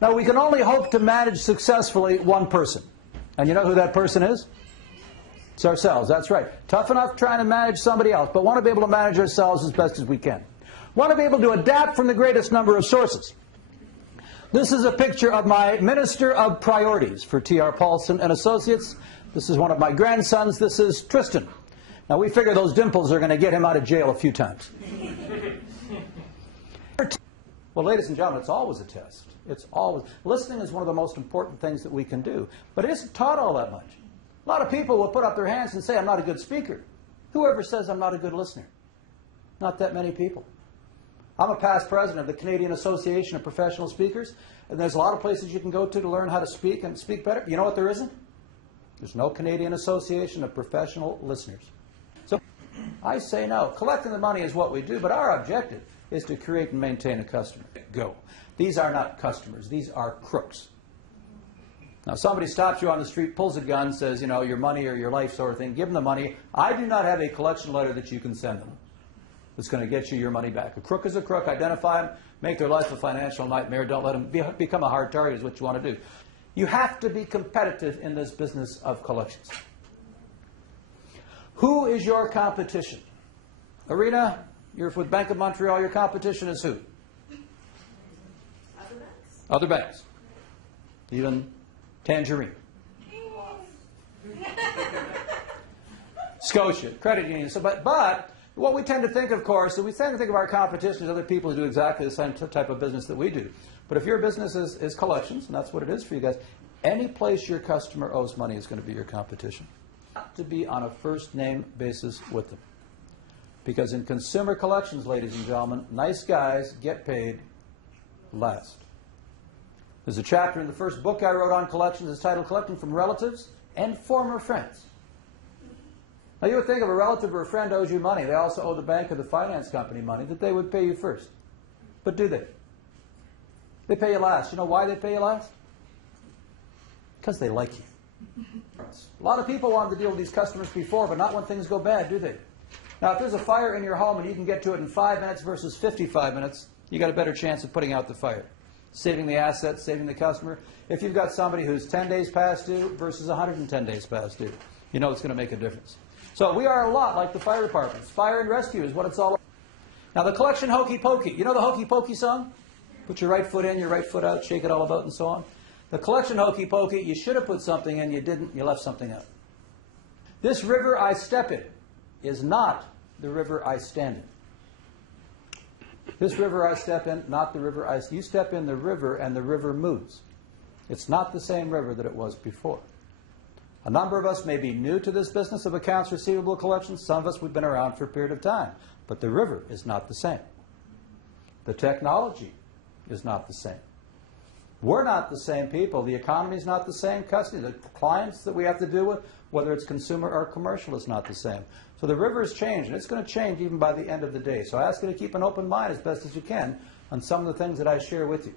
Now, we can only hope to manage successfully one person. And you know who that person is? It's ourselves. That's right. Tough enough trying to manage somebody else, but want to be able to manage ourselves as best as we can. Want to be able to adapt from the greatest number of sources. This is a picture of my Minister of Priorities for T.R. Paulsen and Associates. This is one of my grandsons. This is Tristan. Now, we figure those dimples are going to get him out of jail a few times. Well, ladies and gentlemen, it's always a test. It's always. Listening is one of the most important things that we can do, but it isn't taught all that much. A lot of people will put up their hands and say, I'm not a good speaker. Whoever says I'm not a good listener? Not that many people. I'm a past president of the Canadian Association of Professional Speakers, and there's a lot of places you can go to learn how to speak and speak better. You know what there isn't? There's no Canadian Association of Professional Listeners. So I say no. Collecting the money is what we do, but our objective is to create and maintain a customer. Go. These are not customers. These are crooks. Now, somebody stops you on the street, pulls a gun, says, you know, your money or your life sort of thing, give them the money. I do not have a collection letter that you can send them that's going to get you your money back. A crook is a crook. Identify them. Make their life a financial nightmare. Don't let them become a hard target is what you want to do. You have to be competitive in this business of collections. Who is your competition? Arena, you're with Bank of Montreal. Your competition is who? Other banks. Other banks. Even Tangerine. Scotia, credit union. So, but what we tend to think, of course, is we tend to think of our competition as other people who do exactly the same type of business that we do. But if your business is collections, and that's what it is for you guys, any place your customer owes money is going to be your competition. To be on a first-name basis with them. Because in consumer collections, ladies and gentlemen, nice guys get paid last. There's a chapter in the first book I wrote on collections. It's titled Collecting from Relatives and Former Friends. Now, you would think if a relative or a friend owes you money, they also owe the bank or the finance company money, that they would pay you first. But do they? They pay you last. You know why they pay you last? Because they like you. A lot of people wanted to deal with these customers before, but not when things go bad, do they? Now, if there's a fire in your home and you can get to it in 5 minutes versus 55 minutes, you got a better chance of putting out the fire. Saving the assets, saving the customer. If you've got somebody who's 10 days past due versus 110 days past due, you know it's going to make a difference. So we are a lot like the fire departments. Fire and rescue is what it's all about. Now, the collection hokey pokey. You know the hokey pokey song? Put your right foot in, your right foot out, shake it all about, and so on. The collection hokey pokey, you should have put something in, you didn't, you left something out. This river I step in is not the river I stand in. This river I step in, not the river I... You step in the river and the river moves. It's not the same river that it was before. A number of us may be new to this business of accounts receivable collections. Some of us, we've been around for a period of time. But the river is not the same. The technology is not the same. We're not the same people. The economy is not the same. Custody, the clients that we have to deal with, whether it's consumer or commercial, is not the same. So the river has changed, and it's going to change even by the end of the day. So I ask you to keep an open mind as best as you can on some of the things that I share with you.